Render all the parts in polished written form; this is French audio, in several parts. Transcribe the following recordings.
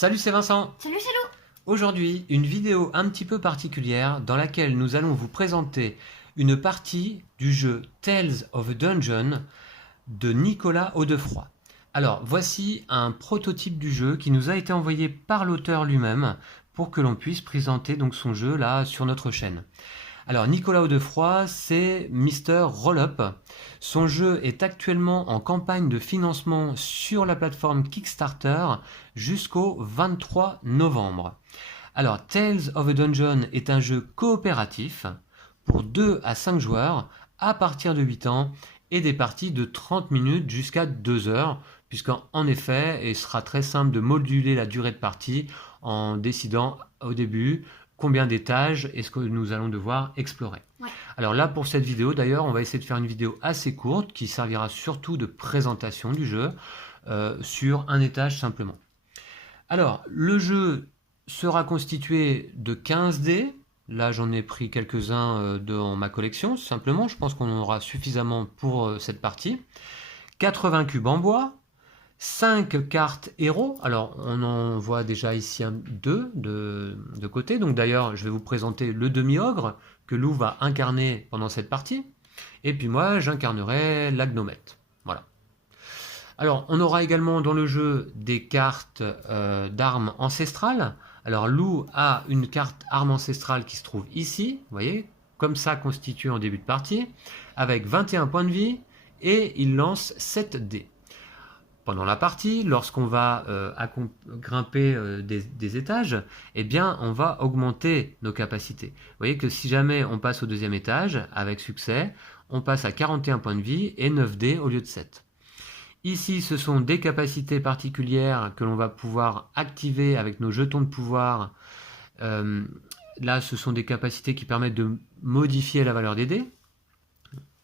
Salut, c'est Vincent. Salut, c'est Lou. Aujourd'hui, une vidéo un petit peu particulière dans laquelle nous allons vous présenter une partie du jeu Tales of a Dungeon de Nicolas Audefroy. Alors, voici un prototype du jeu qui nous a été envoyé par l'auteur lui-même pour que l'on puisse présenter donc son jeu là sur notre chaîne. Alors, Nicolas Audefroy, c'est Mister Rollup. Son jeu est actuellement en campagne de financement sur la plateforme Kickstarter jusqu'au 23 novembre. Alors, Tales of a Dungeon est un jeu coopératif pour 2 à 5 joueurs à partir de 8 ans et des parties de 30 minutes jusqu'à 2 heures, puisqu'en effet, il sera très simple de moduler la durée de partie en décidant au début combien d'étages est-ce que nous allons devoir explorer. Ouais. Alors là, pour cette vidéo, d'ailleurs, on va essayer de faire une vidéo assez courte qui servira surtout de présentation du jeu sur un étage simplement. Alors, le jeu sera constitué de 15 dés. Là, j'en ai pris quelques-uns dans ma collection, simplement. Je pense qu'on en aura suffisamment pour cette partie. 80 cubes en bois. 5 cartes héros. Alors, on en voit déjà ici deux de côté. Donc d'ailleurs, je vais vous présenter le demi-ogre que Lou va incarner pendant cette partie. Et puis moi, j'incarnerai la gnomette. Voilà. Alors, on aura également dans le jeu des cartes d'armes ancestrales. Alors, Lou a une carte arme ancestrale qui se trouve ici. Vous voyez, comme ça constitué en début de partie, avec 21 points de vie. Et il lance 7 dés. Pendant la partie, lorsqu'on va grimper des étages, eh bien, on va augmenter nos capacités. Vous voyez que si jamais on passe au deuxième étage, avec succès, on passe à 41 points de vie et 9 dés au lieu de 7. Ici, ce sont des capacités particulières que l'on va pouvoir activer avec nos jetons de pouvoir. Là, ce sont des capacités qui permettent de modifier la valeur des dés.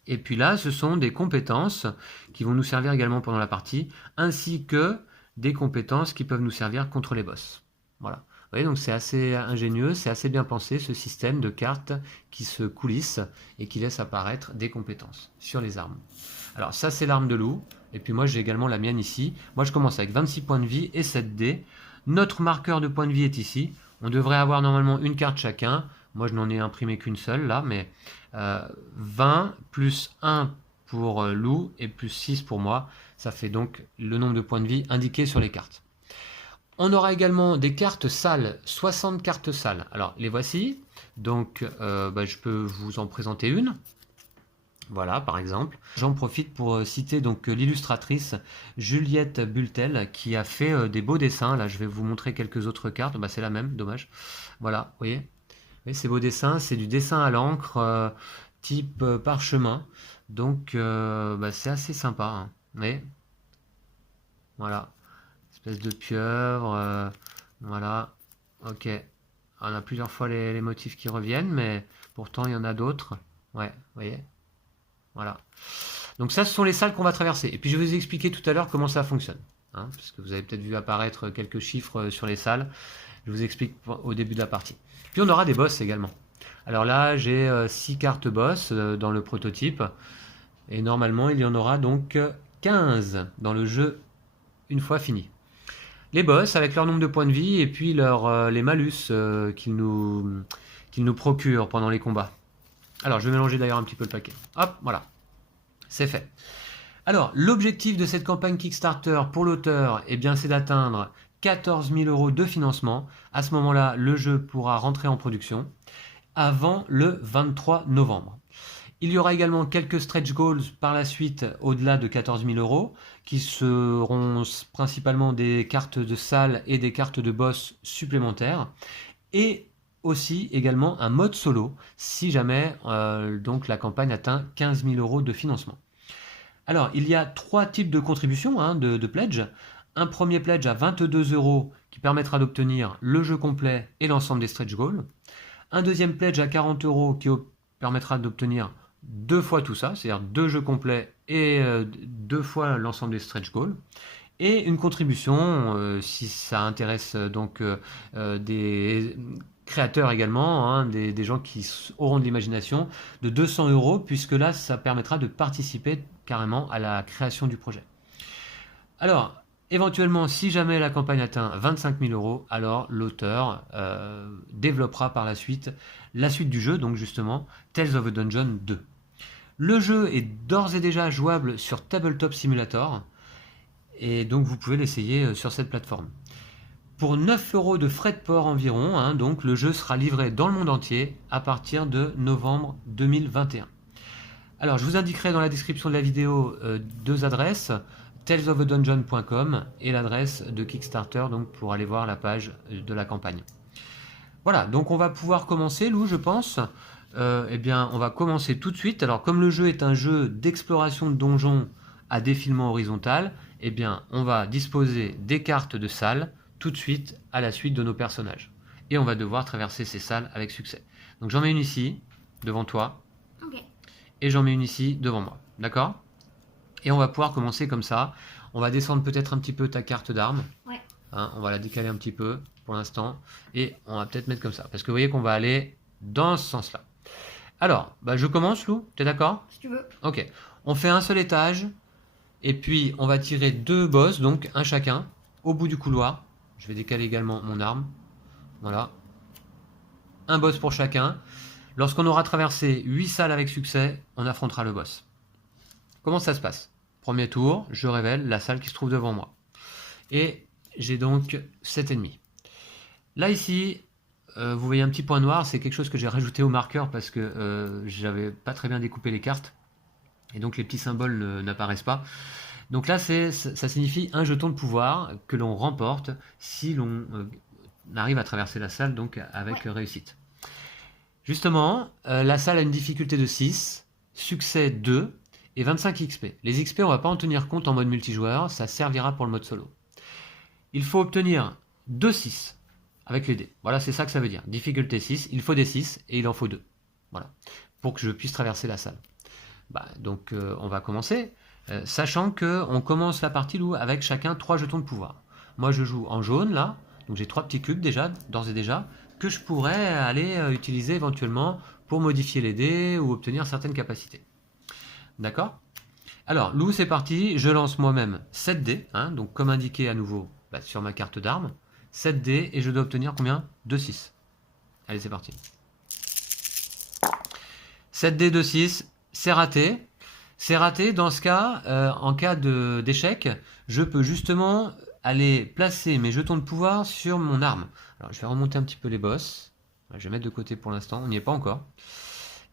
Et puis là, ce sont des compétences qui vont nous servir également pendant la partie, ainsi que des compétences qui peuvent nous servir contre les boss. Voilà. Vous voyez, donc c'est assez ingénieux, c'est assez bien pensé ce système de cartes qui se coulissent et qui laisse apparaître des compétences sur les armes. Alors ça, c'est l'arme de Lou. Et puis moi, j'ai également la mienne ici. Moi, je commence avec 26 points de vie et 7 dés. Notre marqueur de points de vie est ici. On devrait avoir normalement une carte chacun. Moi, je n'en ai imprimé qu'une seule là, mais 20 plus 1 pour Lou et plus 6 pour moi. Ça fait donc le nombre de points de vie indiqués sur les cartes. On aura également des cartes sales, 60 cartes sales. Alors, les voici. Donc, je peux vous en présenter une. Voilà, par exemple. J'en profite pour citer donc l'illustratrice Juliette Bultel qui a fait des beaux dessins. Là, je vais vous montrer quelques autres cartes. C'est la même, dommage. Voilà, vous voyez. Ces beaux dessins, c'est du dessin à l'encre type parchemin. Donc, c'est assez sympa. Hein. Vous voyez. Voilà. Espèce de pieuvre. Voilà. Ok. On a plusieurs fois les motifs qui reviennent, mais pourtant, il y en a d'autres. Ouais, vous voyez. Voilà. Donc ça, ce sont les salles qu'on va traverser. Et puis, je vais vous expliquer tout à l'heure comment ça fonctionne. Hein, parce que vous avez peut-être vu apparaître quelques chiffres sur les salles. Je vous explique au début de la partie. Puis on aura des boss également. Alors là, j'ai 6 cartes boss dans le prototype. Et normalement, il y en aura donc 15 dans le jeu une fois fini. Les boss avec leur nombre de points de vie et puis les malus qu'ils nous procurent pendant les combats. Alors, je vais mélanger d'ailleurs un petit peu le paquet. Hop, voilà. C'est fait. Alors, l'objectif de cette campagne Kickstarter pour l'auteur, eh bien, c'est d'atteindre 14 000 € de financement. À ce moment-là, le jeu pourra rentrer en production avant le 23 novembre. Il y aura également quelques stretch goals par la suite au-delà de 14 000 € qui seront principalement des cartes de salle et des cartes de boss supplémentaires et aussi également un mode solo si jamais donc la campagne atteint 15 000 € de financement. Alors, il y a 3 types de contributions de pledge. Un premier pledge à 22 € qui permettra d'obtenir le jeu complet et l'ensemble des stretch goals. Un deuxième pledge à 40 € qui permettra d'obtenir 2 fois tout ça, c'est-à-dire 2 jeux complets et 2 fois l'ensemble des stretch goals. Et une contribution, si ça intéresse donc des créateurs également, hein, des gens qui auront de l'imagination, de 200 €, puisque là, ça permettra de participer carrément à la création du projet. Alors, Éventuellement, si jamais la campagne atteint 25 000 €, alors l'auteur développera par la suite du jeu, donc justement Tales of the Dungeon 2. Le jeu est d'ores et déjà jouable sur Tabletop Simulator, et donc vous pouvez l'essayer sur cette plateforme. Pour 9 € de frais de port environ, hein, donc le jeu sera livré dans le monde entier à partir de novembre 2021. Alors je vous indiquerai dans la description de la vidéo deux adresses, talesofthedungeon.com et l'adresse de Kickstarter, donc pour aller voir la page de la campagne. Voilà, donc on va pouvoir commencer, Lou, je pense. Eh bien, on va commencer tout de suite. Alors, comme le jeu est un jeu d'exploration de donjons à défilement horizontal, eh bien, on va disposer des cartes de salles tout de suite à la suite de nos personnages. Et on va devoir traverser ces salles avec succès. Donc, j'en mets une ici, devant toi. Ok. Et j'en mets une ici, devant moi. D'accord ? Et on va pouvoir commencer comme ça. On va descendre peut-être un petit peu ta carte d'armes. Ouais. Hein, on va la décaler un petit peu pour l'instant. Et on va peut-être mettre comme ça. Parce que vous voyez qu'on va aller dans ce sens-là. Alors, bah, je commence, Lou. T'es d'accord ? Si tu veux. Ok. On fait un seul étage. Et puis, on va tirer 2 boss, donc un chacun, au bout du couloir. Je vais décaler également mon arme. Voilà. Un boss pour chacun. Lorsqu'on aura traversé 8 salles avec succès, on affrontera le boss. Comment ça se passe ? Premier tour, je révèle la salle qui se trouve devant moi. Et j'ai donc 7 ennemis. Là, ici, vous voyez un petit point noir, c'est quelque chose que j'ai rajouté au marqueur parce que j'avais pas très bien découpé les cartes. Et donc les petits symboles n'apparaissent pas. Donc là, ça signifie un jeton de pouvoir que l'on remporte si l'on arrive à traverser la salle donc avec réussite. Justement, la salle a une difficulté de 6, succès 2 et 25 XP. Les XP, on va pas en tenir compte en mode multijoueur, ça servira pour le mode solo. Il faut obtenir 2 6 avec les dés. Voilà, c'est ça que ça veut dire. Difficulté 6, il faut des 6 et il en faut 2. Voilà, pour que je puisse traverser la salle. Bah, donc on va commencer, sachant qu'on commence la partie avec chacun 3 jetons de pouvoir. Moi je joue en jaune là, donc j'ai 3 petits cubes déjà, d'ores et déjà, que je pourrais aller utiliser éventuellement pour modifier les dés ou obtenir certaines capacités. D'accord ? Alors, Lou, c'est parti, je lance moi-même 7 dés, hein, donc comme indiqué à nouveau sur ma carte d'armes, 7 dés et je dois obtenir combien ? 2 6. Allez, c'est parti. 7 dés, 2 6, c'est raté. C'est raté, dans ce cas, en cas d'échec, je peux justement aller placer mes jetons de pouvoir sur mon arme. Alors, je vais remonter un petit peu les boss. Je vais mettre de côté pour l'instant, on n'y est pas encore.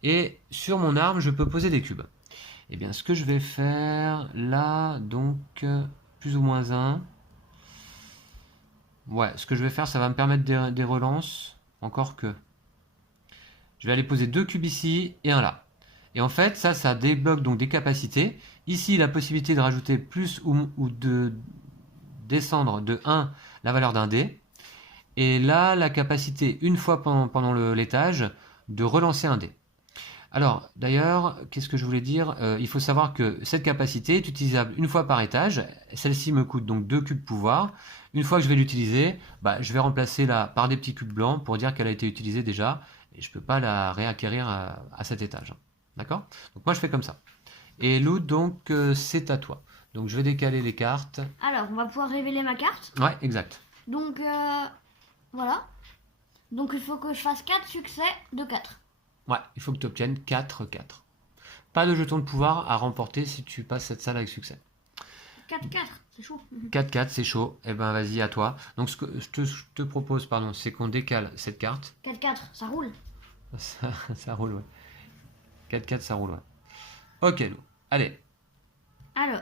Et sur mon arme, je peux poser des cubes. Et bien, ce que je vais faire là, donc, plus ou moins 1. Ouais, ce que je vais faire, ça va me permettre des relances. Encore que. Je vais aller poser 2 cubes ici et un là. Et en fait, ça débloque donc des capacités. Ici, la possibilité de rajouter plus ou de descendre de 1 la valeur d'un dé. Et là, la capacité, une fois pendant l'étage, de relancer un dé. Alors, d'ailleurs, qu'est-ce que je voulais dire ? Il faut savoir que cette capacité est utilisable une fois par étage. Celle-ci me coûte donc 2 cubes pouvoir. Une fois que je vais l'utiliser, je vais remplacer là par des petits cubes blancs pour dire qu'elle a été utilisée déjà. Et je ne peux pas la réacquérir à cet étage. D'accord ? Donc moi, je fais comme ça. Et Lou, donc, c'est à toi. Donc, je vais décaler les cartes. Alors, on va pouvoir révéler ma carte. Ouais, exact. Donc, voilà. Donc, il faut que je fasse 4 succès de 4. Ouais, il faut que tu obtiennes 4. Pas de jetons de pouvoir à remporter si tu passes cette salle avec succès. 4, c'est chaud. 4, c'est chaud. Eh ben, vas-y, à toi. Donc, ce que je te propose, c'est qu'on décale cette carte. 4, ça roule. Ça roule, ouais. 4, ça roule, ouais. Ok, Lou. Allez. Alors.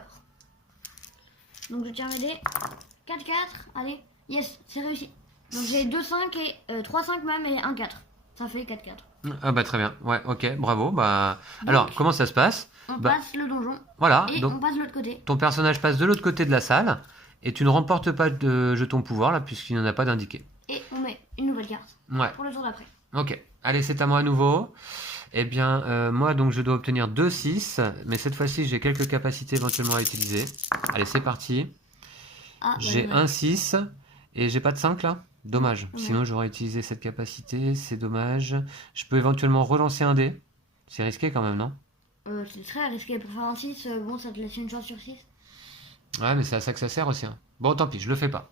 Donc, je tire mes dés. 4, allez. Yes, c'est réussi. Donc, j'ai 2, 5 et 3, 5 même et 1, 4. Ça fait 4. Ah bah très bien, ouais, ok, bravo. Donc, alors, comment ça se passe ? On passe le donjon. Voilà, Et donc on passe de l'autre côté. ton personnage passe de l'autre côté de la salle et tu ne remportes pas de jetons pouvoir là puisqu'il n'en a pas d'indiqué. Et on met une nouvelle carte. Ouais. Pour le tour d'après. Ok, allez, c'est à moi à nouveau. Eh bien, moi donc je dois obtenir 2 6, mais cette fois-ci j'ai quelques capacités éventuellement à utiliser. Allez, c'est parti. Ah, J'ai un 6 et j'ai pas de 5 là ? Dommage, Ouais. sinon j'aurais utilisé cette capacité, c'est dommage. Je peux éventuellement relancer un dé. C'est risqué quand même, non ? C'est très risqué pour faire un 6. Bon, ça te laisse une chance sur 6. Ouais, mais c'est à ça que ça sert aussi. Hein. Bon, tant pis, je le fais pas.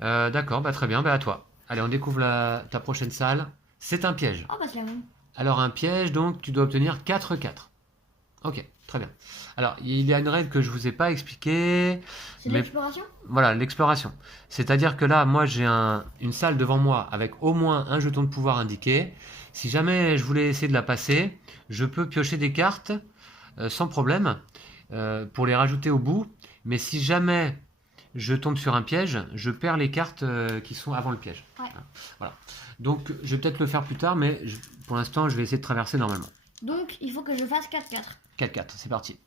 D'accord, bah très bien, bah à toi. Allez, on découvre ta prochaine salle. C'est un piège. Oh, bah c'est la même. Alors, un piège, donc, tu dois obtenir 4-4. Ok, très bien. Alors, il y a une règle que je vous ai pas expliquée. C'est de Mais l'exploration? voilà, l'exploration. C'est-à-dire que là, moi, j'ai une salle devant moi avec au moins un jeton de pouvoir indiqué. Si jamais je voulais essayer de la passer, je peux piocher des cartes sans problème pour les rajouter au bout. Mais si jamais je tombe sur un piège, je perds les cartes qui sont avant le piège. Ouais. Voilà. Donc, je vais peut-être le faire plus tard, mais pour l'instant, je vais essayer de traverser normalement. Donc, il faut que je fasse 4-4. 4-4, c'est parti.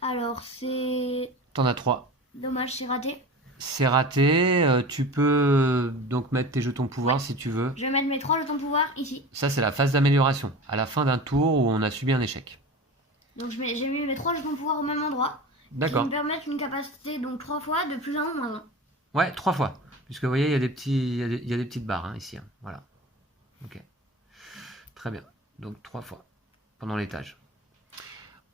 Alors, c'est... T'en as 3. Dommage, c'est raté. C'est raté. Tu peux donc mettre tes jetons pouvoir si tu veux. Je vais mettre mes 3 jetons de pouvoir ici. Ça, c'est la phase d'amélioration. À la fin d'un tour où on a subi un échec. Donc, j'ai mis mes 3 jetons de pouvoir au même endroit. Qui D'accord. me permettent une capacité, donc 3 fois, de plus 1 ou moins 1. Ouais, 3 fois. Puisque vous voyez, il y a des petites barres hein, ici. Hein. Voilà. Ok. Très bien. Donc 3 fois. Pendant l'étage.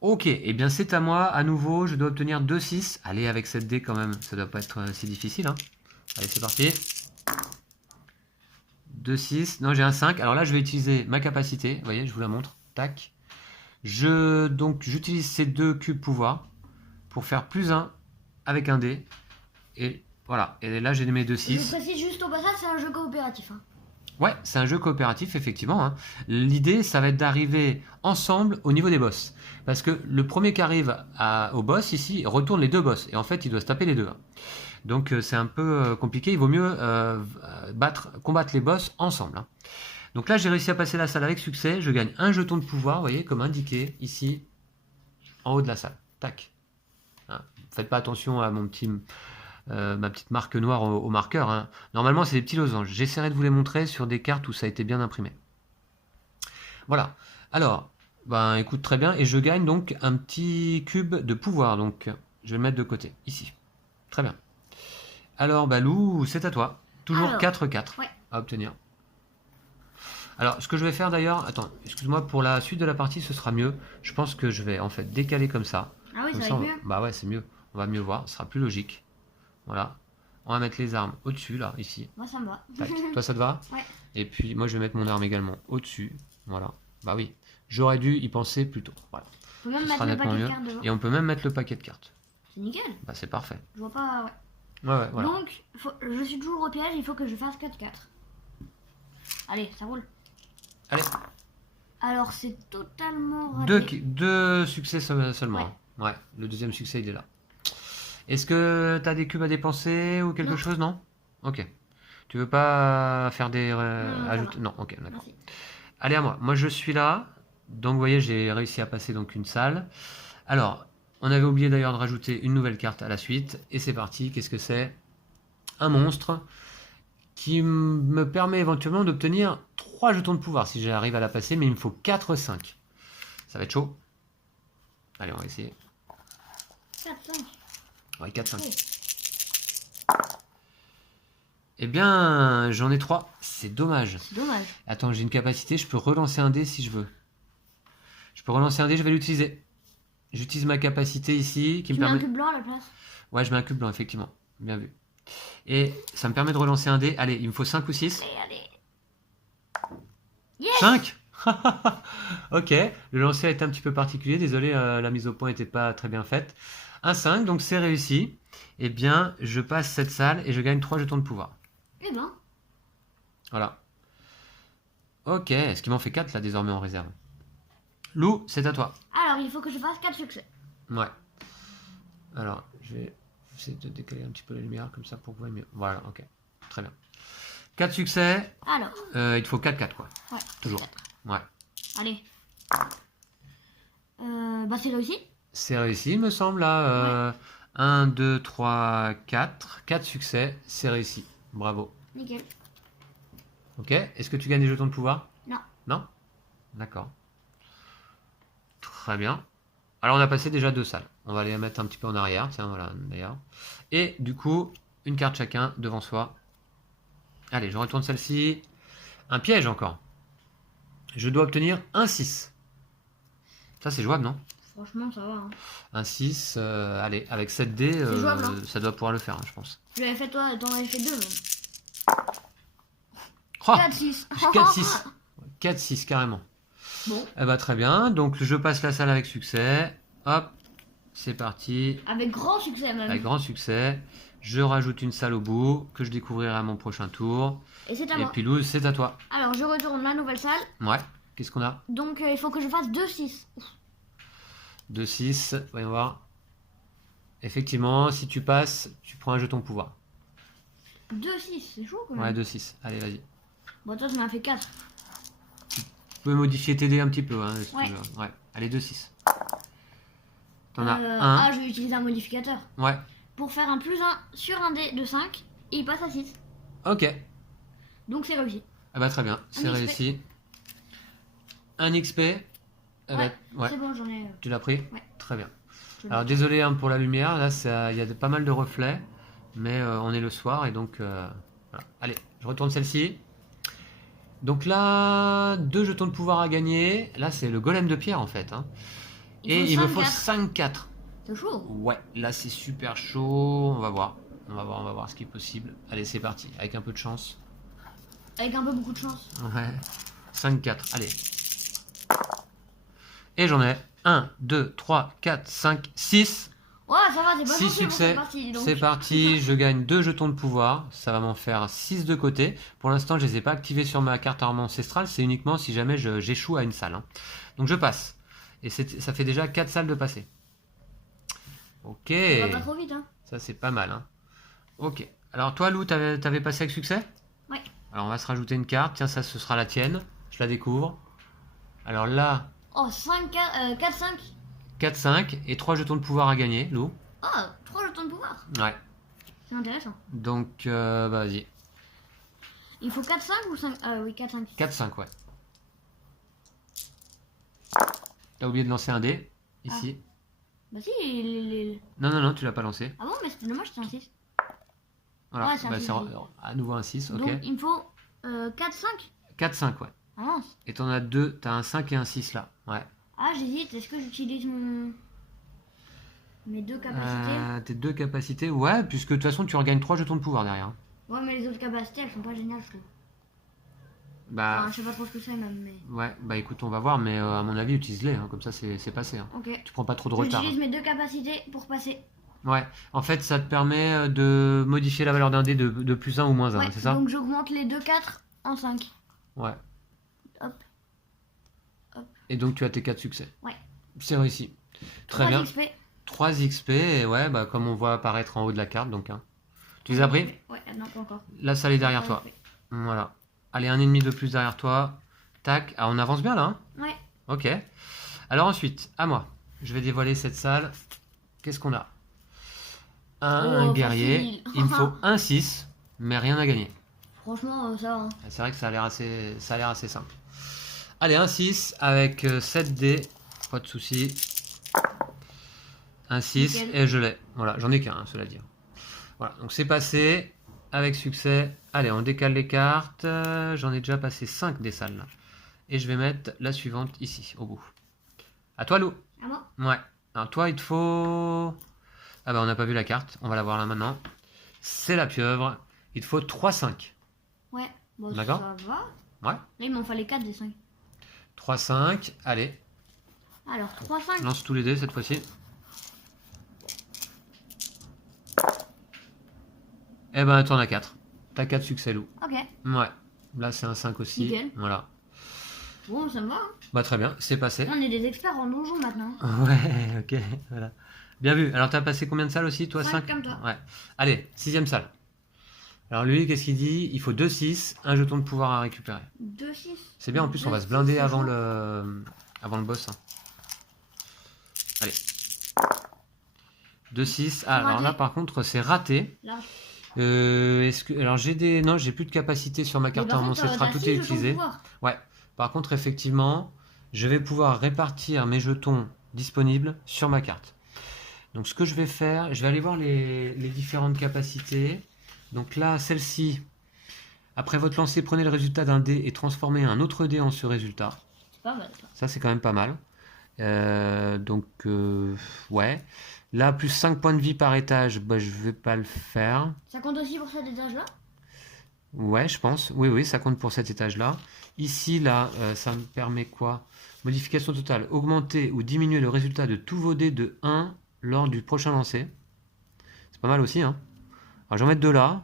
Ok, et bien c'est à moi. À nouveau, je dois obtenir 2-6. Allez, avec cette dé quand même, ça doit pas être si difficile. Hein. Allez, c'est parti. 2-6. Non, j'ai un 5. Alors là, je vais utiliser ma capacité. Vous voyez, je vous la montre. Tac. Donc, j'utilise ces 2 cubes pouvoir pour faire plus 1 avec un dé. Et voilà. Et là, j'ai mes 2-6. Je précise juste au passage, c'est un jeu coopératif. Hein. Ouais, c'est un jeu coopératif, effectivement. Hein. L'idée, ça va être d'arriver ensemble au niveau des boss. Parce que le premier qui arrive au boss, ici, retourne les 2 boss. Et en fait, il doit se taper les 2. Hein. Donc, c'est un peu compliqué. Il vaut mieux combattre les boss ensemble. Hein. Donc là, j'ai réussi à passer la salle avec succès. Je gagne un jeton de pouvoir, vous voyez, comme indiqué ici, en haut de la salle. Tac. Hein. Faites pas attention à ma petite marque noire au marqueur. Hein. Normalement, c'est des petits losanges. J'essaierai de vous les montrer sur des cartes où ça a été bien imprimé. Voilà. Alors, ben écoute, très bien. Et je gagne donc un petit cube de pouvoir. Donc, je vais le mettre de côté, ici. Très bien. Alors, Balou, c'est à toi. Toujours 4-4 ouais. à obtenir. Alors, ce que je vais faire d'ailleurs, attends, excuse-moi, pour la suite de la partie, ce sera mieux. Je pense que je vais en fait décaler comme ça. Ah oui, comme ça va être mieux. Bah ouais, c'est mieux. On va mieux voir, ce sera plus logique. Voilà. On va mettre les armes au-dessus, là, ici. Moi, ça me va. Tac. Toi, ça te va? Ouais. Et puis, moi, je vais mettre mon arme également au-dessus. Voilà. Bah oui. J'aurais dû y penser plus tôt. Voilà. On peut même Ce mettre sera le nettement paquet de mieux. cartes devant. Et on peut même mettre le paquet de cartes. C'est nickel. Bah, c'est parfait. Je vois pas... Ouais. Ouais, voilà. Donc, je suis toujours au piège, il faut que je fasse 4-4. Allez, ça roule. Allez. Alors, c'est totalement raté. Deux succès seulement. Ouais. Hein. Ouais, le deuxième succès, il est là. Est-ce que tu as des cubes à dépenser ou quelque chose, non? Ok. Tu veux pas faire des... ajouts... Non, ok, d'accord. Merci. Allez, à moi. Moi, je suis là. Donc, vous voyez, j'ai réussi à passer donc une salle. Alors, on avait oublié d'ailleurs de rajouter une nouvelle carte à la suite. Et c'est parti. Qu'est-ce que c'est? Un monstre qui me permet éventuellement d'obtenir 3 jetons de pouvoir si j'arrive à la passer. Mais il me faut 4-5. Ça va être chaud. Allez, on va essayer. 4-5. Ouais, 4-5. Oh. Eh bien, j'en ai 3. C'est dommage. C'est dommage. Attends, j'ai une capacité. Je peux relancer un dé si je veux. Je peux relancer un dé, je vais l'utiliser. J'utilise ma capacité ici qui me permet... Tu mets un cube blanc à la place? Ouais, je mets un cube blanc, effectivement. Bien vu. Et ça me permet de relancer un dé. Allez, il me faut 5 ou 6. Allez. Yes! 5. Ok, le lancer a été un petit peu particulier. Désolé, la mise au point n'était pas très bien faite. Un 5, donc c'est réussi. Eh bien, je passe cette salle et je gagne 3 jetons de pouvoir. Eh ben. Voilà. Ok, ce qui m'en fait 4 là désormais en réserve. Lou, c'est à toi. Alors, il faut que je fasse 4 succès. Ouais. Alors, je vais essayer de décaler un petit peu la lumière comme ça pour que vous voyez mieux. Voilà, ok. Très bien. 4 succès. Alors. Il te faut 4-4 quoi. Ouais. Toujours. Ouais. Allez. Bah, c'est réussi. C'est réussi, il me semble, là. 1, 2, 3, 4. 4 succès, c'est réussi. Bravo. Nickel. Ok. Est-ce que tu gagnes des jetons de pouvoir? Non. Non? D'accord. Très bien. Alors, on a passé déjà 2 salles. On va les mettre un petit peu en arrière. Tiens, voilà, d'ailleurs. Et du coup, une carte chacun devant soi. Allez, je retourne celle-ci. Un piège encore. Je dois obtenir un 6. Ça, c'est jouable, non? Franchement, ça va. Hein. Un 6, allez, avec 7 dés, jouable, hein. ça doit pouvoir le faire, hein, je pense. Tu l'avais fait toi, t'en avais fait 2 même. Oh, 4-6. 4-6. 4-6 carrément. Bon. Eh bah, très bien, donc je passe la salle avec succès. Hop, c'est parti. Avec grand succès même. Avec grand succès. Je rajoute une salle au bout que je découvrirai à mon prochain tour. Et c'est à Et moi. Pilou, c'est à toi. Alors, je retourne la nouvelle salle. Ouais, qu'est-ce qu'on a? Donc, il faut que je fasse 2-6. 2-6, voyons voir. Effectivement, si tu passes, tu prends un jeton pouvoir. 2-6, c'est chaud quand même. Ouais, 2-6. Allez, vas-y. Bon, toi, tu m'as fait 4. Tu peux modifier tes dés un petit peu, hein, si Ouais. tu veux. Ouais. Allez, 2-6. T'en as un. Ah, je vais utiliser un modificateur. Ouais. Pour faire un plus 1 sur un dé de 5, et il passe à 6. Ok. Donc, c'est réussi. Ah bah très bien, c'est XP. réussi. Un XP. Ah bah, ouais. C'est bon, j'en ai. Tu l'as pris? Ouais. Très bien. Je l'ai. Alors désolé hein, pour la lumière, là il y a pas mal de reflets, mais on est le soir et donc voilà. Allez, je retourne celle-ci. Donc là, 2 jetons de pouvoir à gagner. Là c'est le golem de pierre en fait. Hein. Et il me faut 5-4. C'est chaud. Ouais, là c'est super chaud. On va voir. On va voir ce qui est possible. Allez, c'est parti. Avec un peu de chance. Avec un peu beaucoup de chance. Ouais. 5-4. Allez. Et j'en ai 1, 2, 3, 4, 5, 6. Ouais, ça va, c'est pas 6 gentil, bon, succès. parti, donc. C'est parti. Je gagne 2 jetons de pouvoir. Ça va m'en faire 6 de côté. Pour l'instant, je les ai pas activés sur ma carte arme ancestrale. C'est uniquement si jamais j'échoue à une salle. Hein. Donc je passe. Et ça fait déjà 4 salles de passer. Ok. Ça va pas trop vite, hein. Ça, c'est pas mal. Hein. Ok. Alors toi, Lou, t'avais passé avec succès? Ouais. Alors on va se rajouter une carte. Tiens, ça, ce sera la tienne. Je la découvre. Alors là, Oh, 5, 4, 5. 4, 5 et 3 jetons de pouvoir à gagner, Lou. Oh, 3 jetons de pouvoir. Ouais. C'est intéressant. Donc, bah, vas-y. Il faut 4, 5 ou 5 oui, 4, 5. 4, 5, ouais. T'as oublié de lancer un dé, ici. Bah si, les... Non, tu l'as pas lancé. Ah bon, mais c'était dommage, c'était un 6. Voilà, Ouais, c'est un bah, six, c'est oui. à nouveau un 6, ok. Donc, il me faut 4, 5. 4, 5, ouais. Ah mince. Et t'en as 2, t'as un 5 et un 6 là. Ouais. Ah, j'hésite. Est-ce que j'utilise mes 2 capacités Tes 2 capacités, ouais, puisque de toute façon tu regagnes 3 jetons de pouvoir derrière. Ouais, mais les autres capacités, elles sont pas géniales, je trouve. Bah, Enfin, je sais pas trop ce que c'est, même, mais... ouais, bah écoute, on va voir, mais à mon avis, utilise-les, hein, comme ça c'est passé. Hein. Ok. Tu prends pas trop de retard. J'utilise mes 2 capacités pour passer. Hein. Ouais, en fait, ça te permet de modifier la valeur d'un dé de plus 1 ou moins 1, Ouais, c'est ça? donc j'augmente les 2 4 en 5. Ouais. Hop. Et donc tu as tes 4 succès. Ouais. C'est réussi. Très 3 bien. XP. 3 XP, et ouais, bah comme on voit apparaître en haut de la carte, donc. Hein. Tu les as pris? Ouais, non, pas encore. La salle est derrière toi. Voilà. Allez, un ennemi de plus derrière toi. Tac. Ah, on avance bien là, hein? Ouais. Ok. Alors ensuite, à moi. Je vais dévoiler cette salle. Qu'est-ce qu'on a? Un Oh, guerrier. facile. Il me faut un 6, mais rien à gagner. Franchement, ça va. Hein. C'est vrai que ça a l'air assez simple. Allez, un 6 avec 7 dés. Pas de souci. Un 6 Nickel. et je l'ai. Voilà, j'en ai qu'un, hein, cela dit. Voilà, donc c'est passé avec succès. Allez, on décale les cartes. J'en ai déjà passé 5 des salles là. Et je vais mettre la suivante ici, au bout. À toi, Lou. À moi? Ouais. Alors toi, il te faut... Ah bah on n'a pas vu la carte. On va la voir là maintenant. C'est la pieuvre. Il te faut 3-5. Ouais. Bon, D'accord. ça va. Ouais. Là, il m'en fallait 4 des 5. 3-5. Allez, Alors, 3, 5. lance tous les dés cette fois-ci. Eh ben, t'en as 4. T'as 4 succès, Lou. Ok. Ouais. Là, c'est un 5 aussi. Nickel. Voilà. Bon, ça me va. Hein. Bah, très bien. C'est passé. On est des experts en donjon maintenant. Ouais, ok. Voilà. Bien vu. Alors, t'as passé combien de salles aussi, toi? 5 5 comme toi. Ouais. Allez, 6ème salle. Alors, lui, qu'est-ce qu'il dit? Il faut 2-6, un jeton de pouvoir à récupérer. 2, 6. C'est bien, en plus, on va se blinder avant le boss. Hein. Allez. 2-6. Ah, alors là, par contre, c'est raté. Là. Alors j'ai des... Non, j'ai plus de capacité sur ma carte arme ancestrale, tout est utilisé. Ouais. Par contre, effectivement, je vais pouvoir répartir mes jetons disponibles sur ma carte. Donc ce que je vais faire, je vais aller voir les différentes capacités. Donc là, celle-ci, après votre lancer, prenez le résultat d'un dé et transformez un autre dé en ce résultat. C'est pas mal ça. Ça, c'est quand même pas mal. Donc, ouais. Là, plus 5 points de vie par étage, bah, je vais pas le faire. Ça compte aussi pour cet étage-là? Ouais, je pense. Oui, oui, ça compte pour cet étage-là. Ici, là, ça me permet quoi? Modification totale. Augmenter ou diminuer le résultat de tous vos dés de 1 lors du prochain lancer. C'est pas mal aussi, hein. Alors, je vais en mettre 2 là.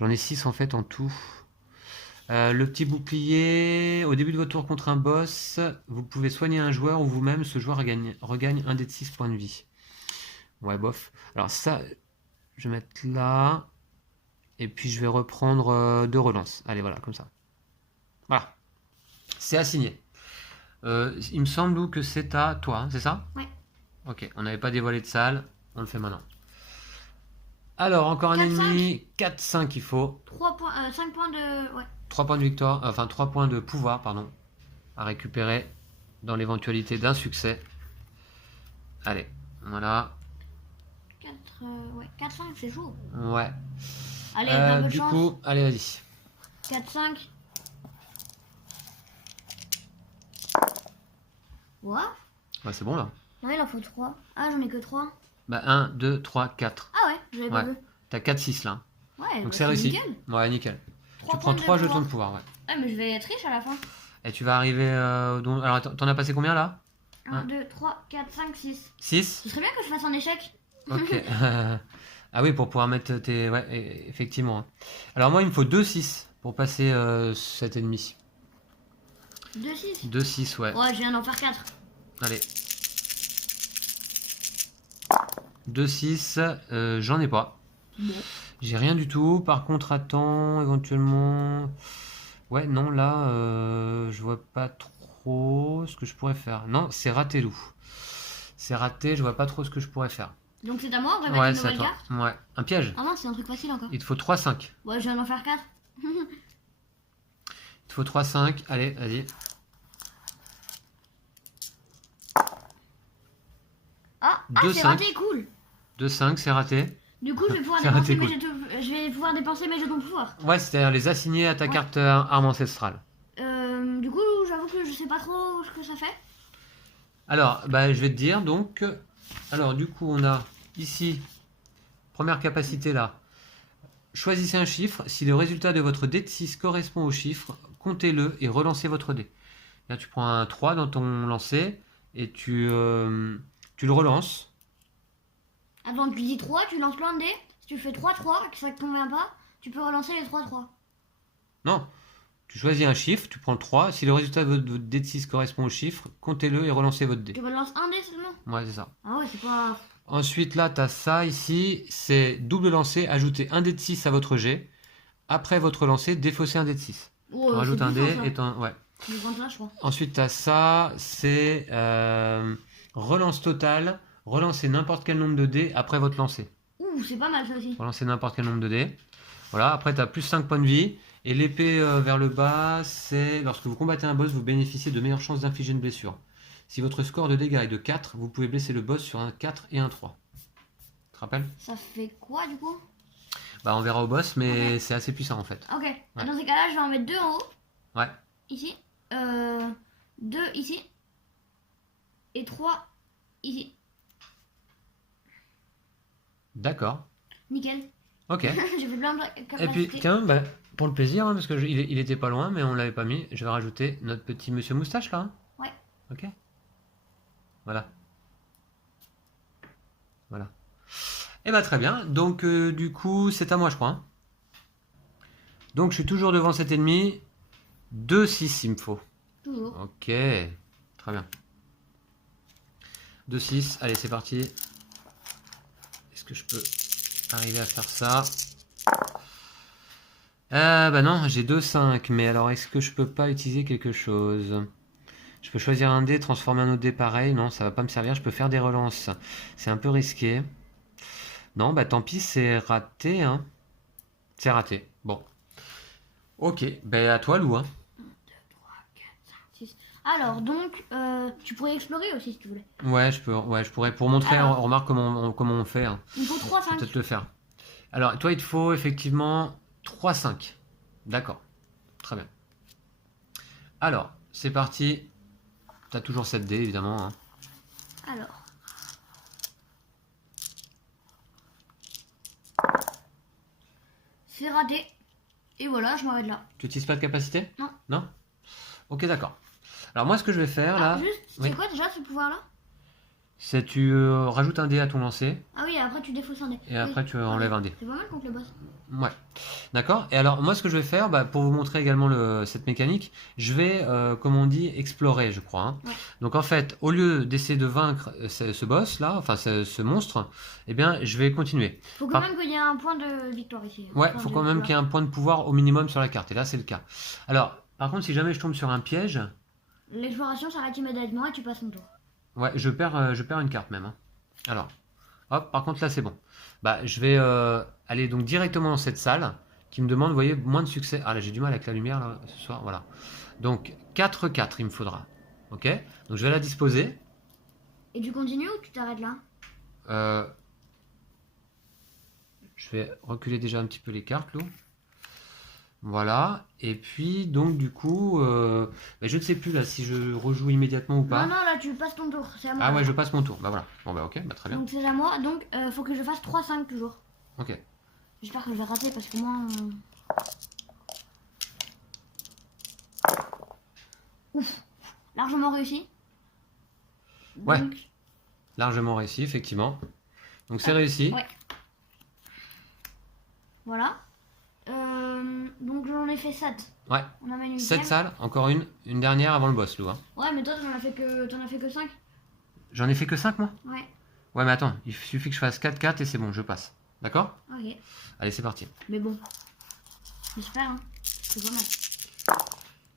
J'en ai 6 en fait en tout. Le petit bouclier. Au début de votre tour contre un boss, vous pouvez soigner un joueur ou vous-même. Ce joueur regagne un dé de 6 points de vie. Ouais, bof. Alors ça, je vais mettre là. Et puis je vais reprendre 2 relances. Allez, voilà, comme ça. Voilà. C'est assigné. Il me semble que c'est à toi, hein, c'est ça? Ouais. Ok, on n'avait pas dévoilé de salle. On le fait maintenant. Alors, encore un 4, ennemi. 4-5 il faut. 3 points, 5 points de... Ouais. 3 points de victoire, enfin 3 points de pouvoir, pardon, à récupérer dans l'éventualité d'un succès. Allez, voilà. 4, ouais. 4, 5, c'est chaud. Ouais. Allez, un peu de Du chance. coup, allez, vas-y. 4, 5. Ouais. Ouais, c'est bon là. Ouais, il en faut 3. Ah, j'en ai que 3. Bah, 1, 2, 3, 4. Ah ouais, j'avais pas Ouais. vu. T'as Ouais, 4-6 là. Donc bah, c'est réussi. nickel. Ouais, nickel. 3 Tu prends points 3 de jetons de pouvoir. pouvoir, ouais. Ouais, mais je vais être riche à la fin. Et tu vas arriver. Alors, attends, t'en as passé combien là? 1, 2, 3, 4, 5, 6. 6. Ce serait bien que je fasse un échec. Ok. Ah oui, pour pouvoir mettre tes. Ouais, effectivement, hein. Alors, moi, il me faut 2-6 pour passer cet ennemi. 2, 6. 2-6, ouais. Ouais, je viens d'en faire 4. Allez. 2-6, j'en ai pas. Bon. J'ai rien du tout. Par contre, attends, éventuellement. Ouais, non, là, je vois pas trop ce que je pourrais faire. Non, c'est raté, loup. C'est raté, je vois pas trop ce que je pourrais faire. Donc c'est à moi, on va mettre Ouais, une c'est à nouvelle toi. carte. Ouais, un piège. Ah non, c'est un truc facile encore. Il te faut 3-5. Ouais, je viens d'en faire 4. Il te faut 3-5. Allez, vas-y. Ah, 2, c'est 5. raté, cool. 2-5, c'est raté. Du coup, je vais pouvoir C'est raté, dépenser cool. je vais pouvoir dépenser mes jetons de pouvoir. Ouais, c'est-à-dire les assigner à ta Ouais. carte arme ancestrale. Du coup, j'avoue que je sais pas trop ce que ça fait. Alors, bah, je vais te dire donc. Alors, du coup, on a ici, première capacité là. Choisissez un chiffre. Si le résultat de votre dé de 6 correspond au chiffre, comptez-le et relancez votre dé. Là, tu prends un 3 dans ton lancer et tu le relances. Attends, tu dis 3, tu lances plein de dés. Si tu fais 3-3 et que ça ne convient pas, tu peux relancer les 3-3. Non, tu choisis un chiffre, tu prends le 3. Si le résultat de votre dé de 6 correspond au chiffre, comptez-le et relancez votre dé. Tu relances un dé seulement. Ouais, c'est ça. Ah ouais, c'est pas... Ensuite, là, tu as ça ici. C'est double lancer. Ajoutez un dé de 6 à votre jet. Après votre lancer, défaussez un dé de 6. Oh, Tu rajoutes c'est un dé puissant, ça. et t'en... Ouais. Je prends ça, je crois. Ensuite, tu as ça. C'est relance totale. Relancez n'importe quel nombre de dés après votre lancer. Ouh, c'est pas mal ça aussi. Relancez n'importe quel nombre de dés. Voilà. Après, tu as plus 5 points de vie. Et l'épée vers le bas, c'est lorsque vous combattez un boss, vous bénéficiez de meilleures chances d'infliger une blessure. Si votre score de dégâts est de 4, vous pouvez blesser le boss sur un 4 et un 3. Tu te rappelles? Ça fait quoi du coup? Bah, on verra au boss, mais Ok. c'est assez puissant en fait. Ok. Dans ces cas-là, je vais en mettre 2 en haut. Ouais. Ici. 2 ici. Et 3 ici. D'accord. Nickel. Ok. J'ai fait plein de Et capacités. puis, tiens, bah, pour le plaisir, hein, parce que il était pas loin, mais on l'avait pas mis, je vais rajouter notre petit monsieur moustache là. Hein. Ouais. Ok. Voilà. Voilà. Et bah très bien. Donc du coup, c'est à moi, je crois. Hein. Donc je suis toujours devant cet ennemi. 2-6 il me faut. Toujours. Ok. Très bien. 2-6. Allez, c'est parti. Est-ce que je peux arriver à faire ça? Bah non, j'ai 2-5. Mais alors, est-ce que je peux pas utiliser quelque chose? Je peux choisir un dé, transformer un autre dé pareil. Non, ça va pas me servir. Je peux faire des relances. C'est un peu risqué. Non, bah tant pis, c'est raté. Hein. C'est raté. Bon. Ok, bah à toi, Lou. Hein. 1, 2, 3, 4, 5, 6. Alors, donc, tu pourrais explorer aussi si tu voulais. Ouais, je pourrais. Pour montrer, Alors. remarque comment on fait. Hein. Il me faut 3, Je vais 5. peut-être le faire. Alors, toi, il te faut effectivement 3-5. D'accord. Très bien. Alors, c'est parti. Tu as toujours 7 dés, évidemment. Hein. Alors. C'est raté. Et voilà, je m'arrête là. Tu n'utilises pas de capacité? Non. Non? Ok, d'accord. Alors moi, ce que je vais faire là, Juste, c'est oui. quoi déjà ce pouvoir-là? C'est tu rajoutes un dé à ton lancer Ah oui, après tu défausses un dé. et après tu enlèves un dé. C'est pas mal contre le boss. Ouais. D'accord. Et alors moi, ce que je vais faire, bah, pour vous montrer également cette mécanique, je vais, comme on dit, explorer, je crois. Hein. Ouais. Donc en fait, au lieu d'essayer de vaincre ce boss là, enfin ce monstre, eh bien, je vais continuer. Faut quand même qu'il y ait un point de victoire ici. Ouais, Point faut de quand même pouvoir. qu'il y ait un point de pouvoir au minimum sur la carte. Et là, c'est le cas. Alors, par contre, si jamais je tombe sur un piège, L'exploration s'arrête immédiatement et tu passes ton tour. ouais, je perds une carte même. Hein. Alors, hop, par contre là, c'est bon. Bah, je vais aller donc directement dans cette salle qui me demande, vous voyez, moins de succès. Ah là, j'ai du mal avec la lumière là, ce soir. Voilà. Donc, 4-4, il me faudra. Ok. Donc, je vais la disposer. Et tu continues ou tu t'arrêtes là? Je vais reculer déjà un petit peu les cartes, Lou. Voilà, et puis donc du coup, bah, je ne sais plus là si je rejoue immédiatement ou pas. Non, non, là tu passes ton tour, c'est à moi. Ah ouais, je passe mon tour, bah voilà. Bon bah ok, bah très bien. Donc c'est à moi, donc faut que je fasse 3-5 toujours. Ok. J'espère que je vais rater parce que moi... Ouf, largement réussi. Ouais. Donc, Largement réussi, effectivement. Donc c'est réussi. ouais. Voilà. Donc j'en ai fait 7. Ouais. On amène une 7 salles, encore une dernière avant le boss, Lou. Hein. Ouais, mais toi t'en as fait que 5. J'en ai fait que 5 moi? Ouais. Ouais, mais attends, il suffit que je fasse 4-4 et c'est bon, je passe. D'accord? Ok. Allez, c'est parti. Mais bon. J'espère, hein. C'est pas mal.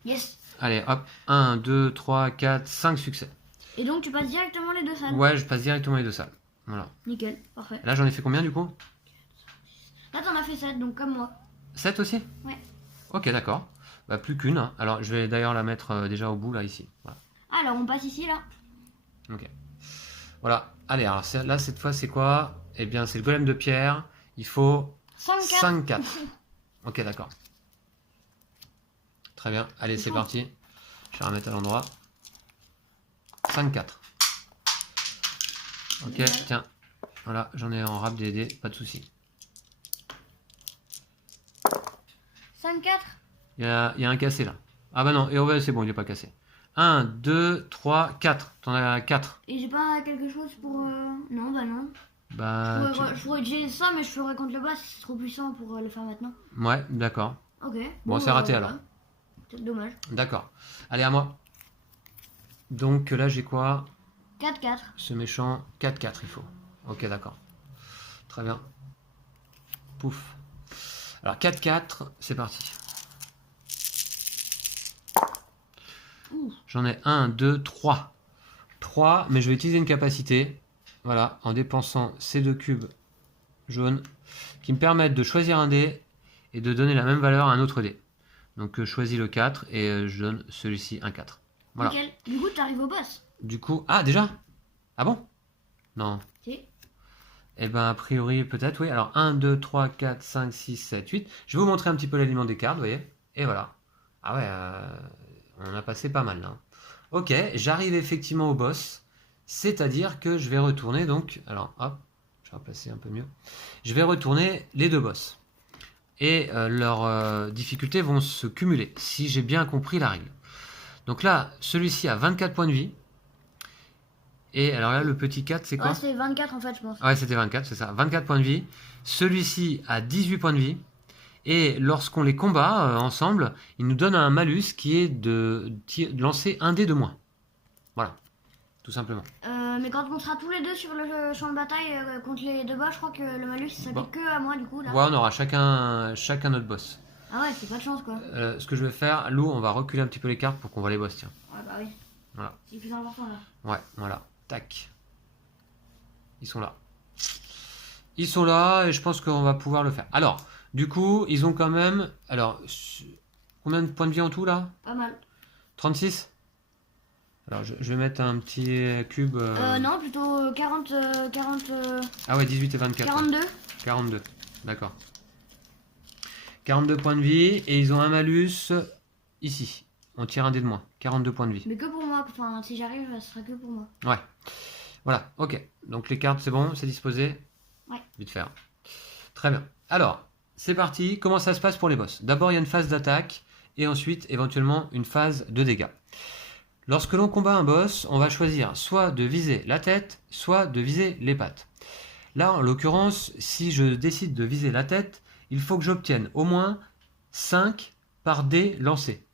Yes. Allez, hop. 1, 2, 3, 4, 5 succès. Et donc tu passes directement les 2 salles. Ouais, je passe directement les 2 salles. Voilà. Nickel, parfait. Là, j'en ai fait combien du coup? Là t'en as fait 7, donc comme moi. 7 aussi? Ouais. Ok, d'accord. Bah, plus qu'une. Hein. Alors, je vais d'ailleurs la mettre déjà au bout, là, ici. Voilà. Alors on passe ici, là. Ok. Voilà. Allez, alors là, cette fois, c'est quoi? Eh bien, c'est le golem de pierre. Il faut 5-4. 5-4. Ok, d'accord. Très bien. Allez, c'est parti. Je vais remettre à l'endroit. 5-4. Ok, tiens. Voilà, j'en ai en rap des dés, pas de souci. 5-4. Il y a un cassé là. Ah bah non, et ouais, c'est bon, il est pas cassé. 1, 2, 3, 4. T'en as 4. Et j'ai pas quelque chose pour... Non, bah non. Bah, Je pourrais utiliser ça, mais je ferais contre le boss, c'est trop puissant pour le faire maintenant. ouais, d'accord. Ok. Bon, c'est raté alors. ouais. C'est dommage. D'accord. Allez, à moi. Donc là, j'ai quoi? 4-4. Ce méchant, 4-4 il faut. Ok, d'accord. Très bien. Pouf. Alors 4-4, c'est parti. J'en ai 1, 2, 3. 3, mais je vais utiliser une capacité. Voilà, en dépensant ces 2 cubes jaunes qui me permettent de choisir un dé et de donner la même valeur à un autre dé. Donc je choisis le 4 et je donne celui-ci un 4. Voilà. Nickel. Du coup, t'arrives au boss. Du coup, ah déjà? Ah bon? Non. Si. Eh ben, a priori, peut-être, oui. Alors, 1, 2, 3, 4, 5, 6, 7, 8. Je vais vous montrer un petit peu l'aliment des cartes, vous voyez. Et voilà. Ah ouais, on a passé pas mal, là. Ok, j'arrive effectivement au boss. C'est-à-dire que je vais retourner, donc... Alors, hop, je vais replacer un peu mieux. Je vais retourner les 2 boss. Et leurs difficultés vont se cumuler, si j'ai bien compris la règle. Donc là, celui-ci a 24 points de vie. Et alors là, le petit 4, c'est quoi? Ouais, c'est 24 en fait, je pense. Ouais, c'était 24, c'est ça. 24 points de vie. Celui-ci a 18 points de vie. Et lorsqu'on les combat ensemble, il nous donne un malus qui est de lancer un dé de moins. Voilà, tout simplement. Mais quand on sera tous les deux sur le champ de bataille contre les 2 boss, je crois que le malus ça s'applique que à moi du coup là. Ouais, on aura chacun notre boss. Ah ouais, c'est pas de chance quoi. Ce que je vais faire, Lou, on va reculer un petit peu les cartes pour qu'on voit les boss, tiens. Ouais, bah oui. Voilà. C'est plus important là. Ouais, voilà. Tac. Ils sont là. Ils sont là et je pense qu'on va pouvoir le faire. Alors, du coup, ils ont quand même... Alors, combien de points de vie en tout là? Pas mal. 36? Alors, je vais mettre un petit cube... Non, plutôt 40... Ah ouais, 18 et 24. 42. 42, d'accord. 42 points de vie et ils ont un malus ici. On tire un dé de moins. 42 points de vie. Mais que pour moi, enfin, si j'arrive, ce sera que pour moi. Ouais. Voilà, ok. Donc les cartes, c'est bon, c'est disposé. Ouais. Vite faire. Très bien. Alors, c'est parti. Comment ça se passe pour les boss? D'abord, il y a une phase d'attaque et ensuite, éventuellement, une phase de dégâts. Lorsque l'on combat un boss, on va choisir soit de viser la tête, soit de viser les pattes. Là, en l'occurrence, si je décide de viser la tête, il faut que j'obtienne au moins 5 par dés lancés.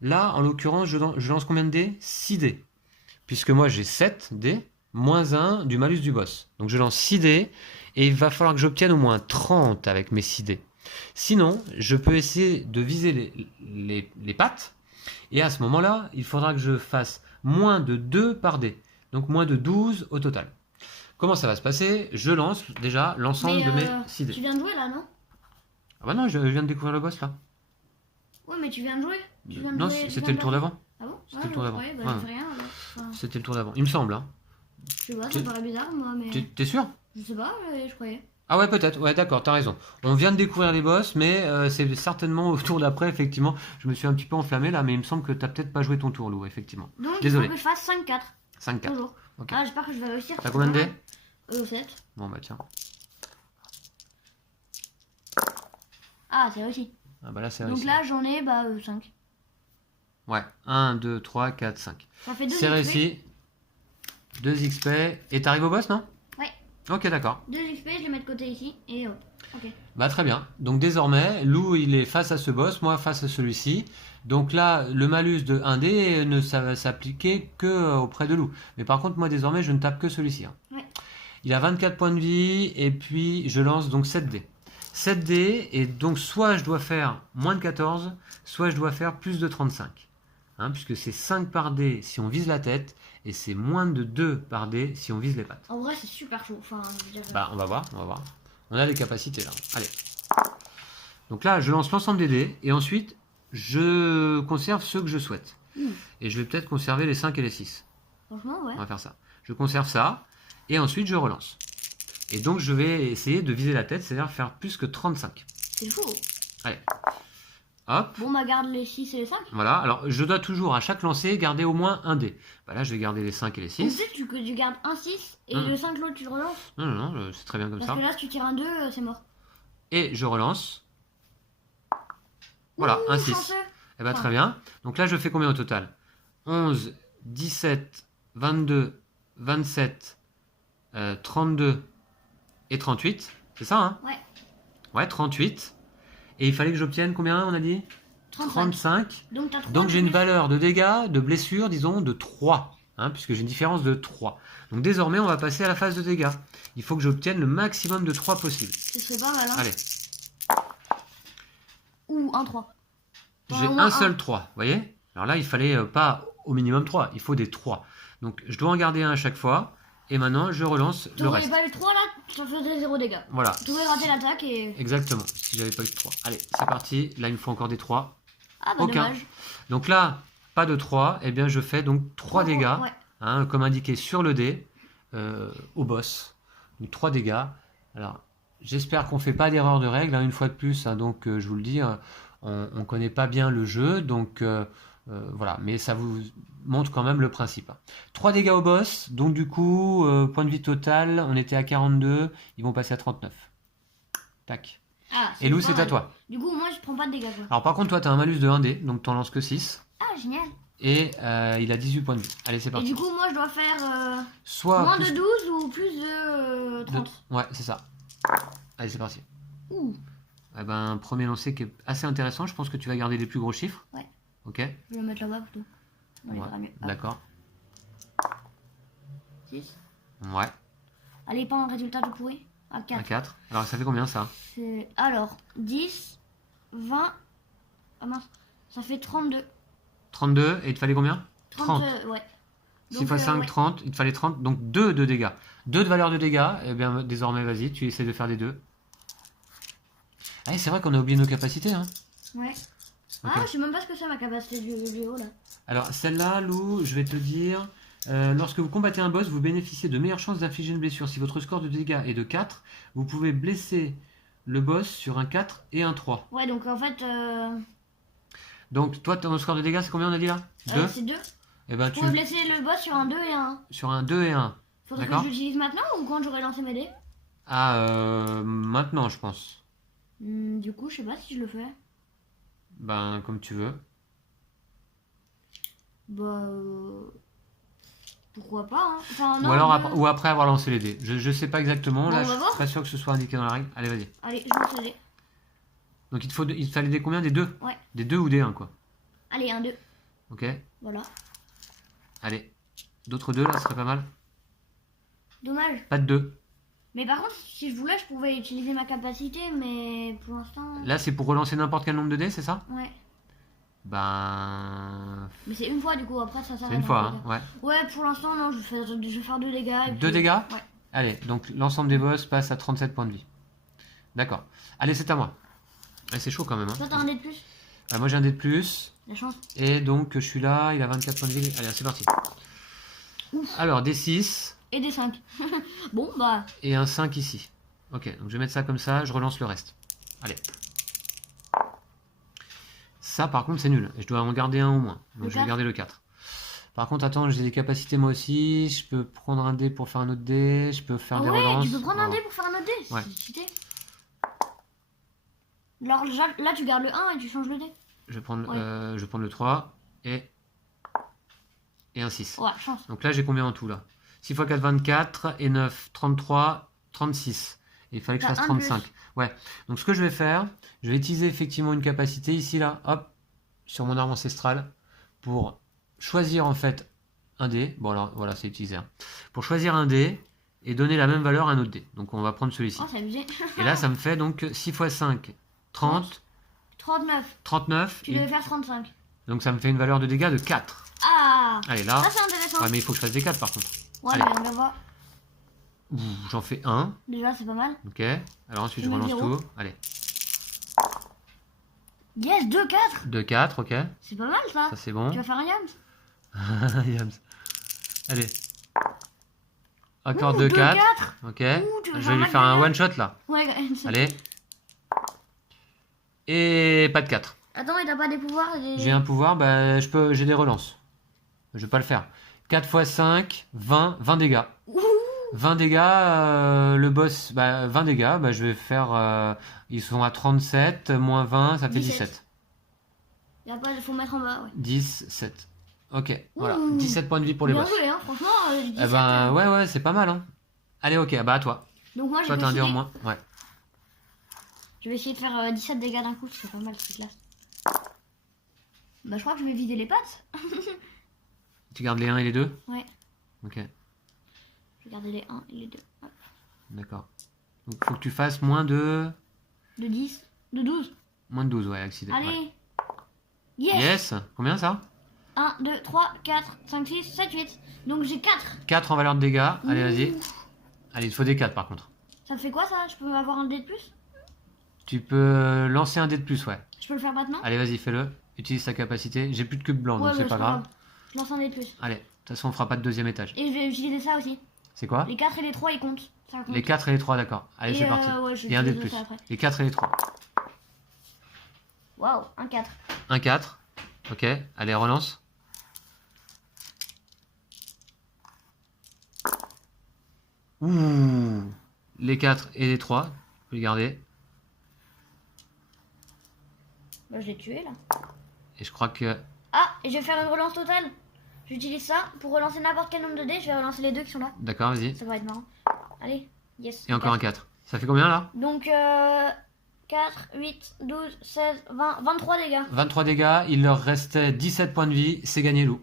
Là, en l'occurrence, je lance combien de dés? 6 dés. Puisque moi, j'ai 7 dés, moins 1 du malus du boss. Donc je lance 6 dés, et il va falloir que j'obtienne au moins 30 avec mes 6 dés. Sinon, je peux essayer de viser les pattes, et à ce moment-là, il faudra que je fasse moins de 2 par dé. Donc moins de 12 au total. Comment ça va se passer? Je lance déjà l'ensemble de mes 6 dés. Tu viens de jouer là, non? Ah bah non, je viens de découvrir le boss là. Ouais, mais tu viens de jouer. Non, c'était le tour d'avant. Ah bon? C'était le tour d'avant. Ouais, bah, Ouais. j'ai fait rien alors. Enfin, C'était le tour d'avant, il me semble. Hein. je sais pas, ça paraît bizarre, moi, mais. T'es sûr? Je sais pas, je croyais. Ah ouais, peut-être, ouais, d'accord, t'as raison. On vient de découvrir les boss, mais c'est certainement au tour d'après, effectivement. Je me suis un petit peu enflammé là, mais il me semble que t'as peut-être pas joué ton tour, Lou, effectivement. Donc, Désolé. il faut que je fasse 5-4. 5-4. Toujours. Ok. Ah, j'espère que je vais réussir. T'as combien de dés? 7. Bon bah tiens. Ah, c'est réussi. Ah bah là, c'est Donc réussi. là, j'en ai 5. Ouais, 1, 2, 3, 4, 5. Ça fait 2 C'est XP. réussi. 2 XP. Et t'arrives au boss, non? Ouais. Ok, d'accord. 2 XP, je les mets de côté ici, et hop. Ok. Bah très bien. Donc désormais, Lou il est face à ce boss, moi face à celui-ci. Donc là, le malus de 1D ne va s'appliquer que auprès de Lou. Mais par contre, moi désormais, je ne tape que celui-ci. Hein. Ouais. Il a 24 points de vie et puis je lance donc 7D. 7D et donc soit je dois faire moins de 14, soit je dois faire plus de 35. Hein, puisque c'est 5 par dé si on vise la tête et c'est moins de 2 par dé si on vise les pattes. En vrai, c'est super chaud. Enfin, je veux dire... Bah on va voir, on va voir. On a les capacités là. Allez. Donc là, je lance l'ensemble des dés et ensuite, je conserve ceux que je souhaite. Et je vais peut-être conserver les 5 et les 6. Franchement, ouais. On va faire ça. Je conserve ça et ensuite je relance. Et donc je vais essayer de viser la tête, c'est-à-dire faire plus que 35. C'est fou. Allez. Hop. Bon, bah, garde les 6 et les 5. Voilà. Alors je dois toujours à chaque lancer garder au moins un dé. Bah là, je vais garder les 5 et les Donc, 6. tu sais que tu gardes un 6 et Hum. le 5, l'autre, tu le relances. Non, non, non, c'est très bien comme Parce ça. que là, si tu tires un 2, c'est mort. Et je relance. Voilà, Ouh, un 6. chanceux. Eh ben, très bien. Donc là, je fais combien au total? 11, 17, 22, 27, 32 et 38. C'est ça, hein? Ouais. Ouais, 38. Et il fallait que j'obtienne combien, on a dit? 35. Donc, t'as 3. Donc j'ai une valeur de dégâts, de blessures, disons, de 3. Hein, puisque j'ai une différence de 3. Donc désormais, on va passer à la phase de dégâts. Il faut que j'obtienne le maximum de 3 possible. Ce serait pas mal, hein. Allez, Ou un 3. j'ai un seul 3, vous voyez? Alors là, il fallait pas au minimum 3, il faut des 3. Donc je dois en garder un à chaque fois. Et maintenant, je relance le T'aurais reste. pas eu 3 là, ça faisait 0 dégâts. Voilà. Tu aurais raté l'attaque et. Exactement, si j'avais pas eu de 3. Allez, c'est parti. Là, il me faut encore des 3. Ah bah Aucun. dommage. Donc là, pas de 3. Eh bien, je fais donc 3 dégâts, Ouais. hein, comme indiqué sur le dé, au boss. Donc 3 dégâts. Alors, j'espère qu'on ne fait pas d'erreur de règle, hein, une fois de plus. Hein, donc, je vous le dis, on ne connaît pas bien le jeu. Donc, voilà. Mais ça vous montre quand même le principe. 3 dégâts au boss. Donc, du coup, point de vie total, on était à 42. Ils vont passer à 39. Tac. Ah, Et Lou, pas c'est à mal. toi. Du coup, moi je prends pas de dégâts quoi. Alors par contre, toi, tu as un malus de 1D, donc tu n'en lances que 6. Ah, génial. Et il a 18 points de vie. Allez, c'est Et parti. du coup, moi je dois faire Soit moins plus de 12 ou plus de 30. Ouais, c'est ça. Allez, c'est parti. Ouh, Eh ben, premier lancer qui est assez intéressant. Je pense que tu vas garder les plus gros chiffres. Ouais. Ok. je vais le mettre là-bas plutôt. Dans les Ouais, bras mieux. d'accord. 6. Ouais, Allez, pas un résultat tout pourri. À un 4. 4. Alors, ça fait combien ça? Alors, 10, 20. Ah mince, ça fait 32. 32. Et il te fallait combien? 30. 30. Ouais. 6 Donc, fois 5, ouais. 30. Il te fallait 30. Donc 2 de dégâts. 2 de valeur de dégâts. Eh bien, désormais, vas-y, tu essaies de faire des 2. Ah, c'est vrai qu'on a oublié nos capacités. Hein. Ouais. Ok. Ah, je sais même pas ce que c'est ma capacité du haut là. Alors, celle-là, Lou, je vais te dire, lorsque vous combattez un boss, vous bénéficiez de meilleures chances d'infliger une blessure. Si votre score de dégâts est de 4, vous pouvez blesser le boss sur un 4 et un 3. Ouais, donc en fait, Donc, toi, ton score de dégâts, c'est combien on a dit là? 2. c'est 2. Et ben Je pourrais laisser le boss sur un 2 et un 1. sur un 2 et 1. Faudrait que D'accord. je l'utilise maintenant ou quand j'aurai lancé mes dés? Ah, maintenant, je pense. Du coup, je sais pas si je le fais. Ben, comme tu veux. Bah. Pourquoi pas, hein. Enfin, non, Ou alors deux. ou après avoir lancé les dés. Je sais pas exactement. Bon, Là, on je va suis voir. très sûr que ce soit indiqué dans la règle. Allez, vas-y. Allez, je lance les dés. Donc, il te fallait des combien? Des 2? Ouais. Des 2 ou des 1, quoi. Allez, un 2. Ok. Voilà. Allez. D'autres 2, là, ce serait pas mal. Dommage. Pas de 2. Mais par contre, si je voulais, je pouvais utiliser ma capacité, mais pour l'instant. Là, c'est pour relancer n'importe quel nombre de dés, c'est ça? Ouais. Ben... Mais c'est une fois, du coup, après ça sert à C'est une rien. fois, hein, ouais. Ouais, pour l'instant, non, je vais faire 2 dégâts. Et 2 puis- dégâts? Ouais. Allez, donc l'ensemble des boss passe à 37 points de vie. D'accord. Allez, c'est à moi. Ouais, c'est chaud quand même. Hein. Toi, t'as un dé de plus? Moi, j'ai un dé de plus. La chance. Et donc, je suis là, il a 24 points de vie. Allez, c'est parti. Alors, des 6 Et des 5. Bon, bah. et un 5 ici. Ok, donc je vais mettre ça comme ça, je relance le reste. Allez. Ça, par contre, c'est nul. Je dois en garder un au moins. Donc, Le je vais 4. garder le 4. Par contre, attends, j'ai des capacités moi aussi. Je peux prendre un dé pour faire un autre dé. Je peux faire Ah des ouais, relances. tu peux prendre un Oh. dé pour faire un autre dé. Ouais. C'est cheaté. Alors là, tu gardes le 1 et tu changes le dé. Je vais prendre, Ouais. je vais prendre le 3 et un 6. Ouais, chance. Donc là, j'ai combien en tout là? 6 x 4, 24 et 9, 33, 36. Et il fallait que je T'as fasse un de 35. Ouais. Donc ce que je vais faire, je vais utiliser effectivement une capacité ici là, hop, sur mon arme ancestrale pour choisir en fait un dé. Bon alors voilà, c'est utilisé. Hein. Pour choisir un dé et donner la même valeur à un autre dé. Donc on va prendre celui-ci. Oh, c'est abusé. Et là, ça me fait donc 6 x 5, 30, 39. 39. Tu devais faire 35. Donc ça me fait une valeur de dégâts de 4. Ah, Allez là. ça c'est intéressant. Ouais, mais il faut que je fasse des 4 par contre. Ouais, allez. mais on va voir. Ouh, j'en fais un. Déjà, c'est pas mal. Ok. Alors ensuite, je Tu mets relance 0. tout. Allez. Yes, 2, 4. 2, 4, ok. C'est pas mal ça. Ça c'est bon. Tu vas faire un yams. Yams. Allez. Encore Ouh, 2, 2, 4. 4. Ok. tu vas Je faire vais lui mal faire un dégâts. one shot là. Ouais, Allez. Et pas de 4. Attends, il t'a pas des pouvoirs J'ai un pouvoir, bah, j'ai des relances. Je vais pas le faire. 4 x 5, 20, 20 dégâts. Ouh. 20 dégâts, le boss, bah, 20 dégâts, bah, je vais faire, ils sont à 37, moins 20, ça fait 17. Y a pas, faut mettre en bas, ouais. 17. Ok, voilà, Ouh. 17 points de vie pour les Bien boss. joué, hein, franchement, 17. Eh ben, ouais, c'est pas mal, hein. Allez, ok, bah à toi. Donc moi, je Toi, vais, t'as un dé en essayer... moins. Ouais. je vais essayer de faire 17 dégâts d'un coup, c'est pas mal, c'est classe. Bah, je crois que je vais vider les pattes. Tu gardes les 1 et les 2? Ouais. Ok, Je vais garder les 1 et les 2. Hop. d'accord. Donc, faut que tu fasses moins de... De 10, de 12. Moins de 12, ouais, accident. Allez. Ouais. Yes. Yes. Combien ça? 1, 2, 3, 4, 5, 6, 7, 8. Donc j'ai 4. 4 en valeur de dégâts. Allez, vas-y. Allez, il te faut des 4 par contre. Ça me fait quoi ça? Je peux avoir un dé de plus? Tu peux lancer un dé de plus, ouais. Je peux le faire maintenant? Allez, vas-y, fais-le. Utilise ta capacité. J'ai plus de cube blanc, Ouais, donc mais c'est pas grave. Je lance un dé de plus. Allez, de toute façon, on fera pas de deuxième étage. Et je vais utiliser ça aussi. C'est quoi? Les 4 et les 3 ils comptent. Ça compte. Les 4 et les 3, d'accord. Allez, Et, c'est parti. ouais, je Et un dé de utilise plus. ça après. Les 4 et les 3. Waouh, un 4. Un 4. Ok, allez, relance. Ouh. Les 4 et les 3. Tu peux les garder. Bah, je l'ai tué là. Et je crois que... Ah, et je vais faire une relance totale. J'utilise ça pour relancer n'importe quel nombre de dés. Je vais relancer les deux qui sont là. D'accord, vas-y. Ça va être marrant. Allez, yes. Et encore un 4. Ça fait combien là? Donc 4, 8, 12, 16, 20, 23 dégâts. 23 dégâts. Il leur restait 17 points de vie. C'est gagné, Lou.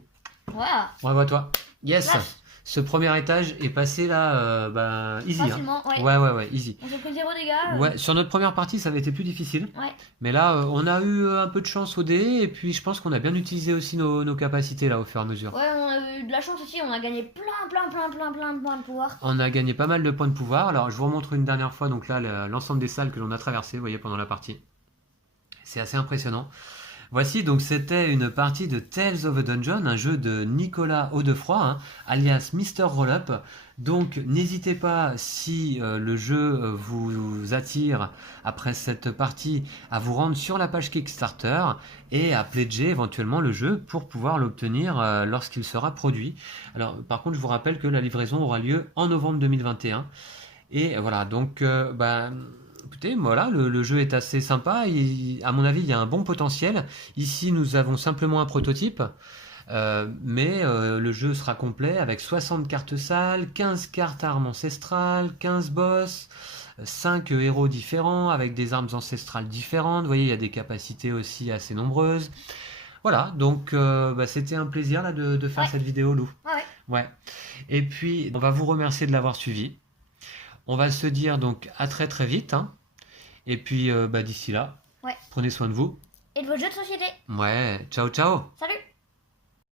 Voilà. Bravo à toi. Yes. Classe. Ce premier étage est passé là, bah, easy. Hein. Facilement, ouais. Ouais, easy. On s'est pris 0 dégâts. Ouais, sur notre première partie, ça avait été plus difficile. Ouais. Mais là, on a eu un peu de chance au dé. Et puis, je pense qu'on a bien utilisé aussi nos capacités là au fur et à mesure. Ouais, on a eu de la chance aussi. On a gagné plein de pouvoir. On a gagné pas mal de points de pouvoir. Alors, je vous remontre une dernière fois. Donc là, l'ensemble des salles que l'on a traversées, vous voyez, pendant la partie. C'est assez impressionnant. Voici donc c'était une partie de Tales of a Dungeon, un jeu de Nicolas Audefroy, hein, alias Mister Rollup. Donc n'hésitez pas, si le jeu vous attire après cette partie, à vous rendre sur la page Kickstarter et à pledger éventuellement le jeu pour pouvoir l'obtenir lorsqu'il sera produit. Alors par contre je vous rappelle que la livraison aura lieu en novembre 2021. Et voilà, donc écoutez, voilà, le jeu est assez sympa. À mon avis, il y a un bon potentiel. Ici, nous avons simplement un prototype, mais le jeu sera complet avec 60 cartes salles, 15 cartes armes ancestrales, 15 boss, 5 héros différents avec des armes ancestrales différentes. Vous voyez, il y a des capacités aussi assez nombreuses. Voilà, donc c'était un plaisir là, de faire Ouais. cette vidéo, Lou. Ouais. Ouais. Et puis, on va vous remercier de l'avoir suivi. On va se dire donc à très très vite, hein. Et puis d'ici là, Ouais. prenez soin de vous. Et de vos jeux de société. Ouais, ciao ciao. Salut!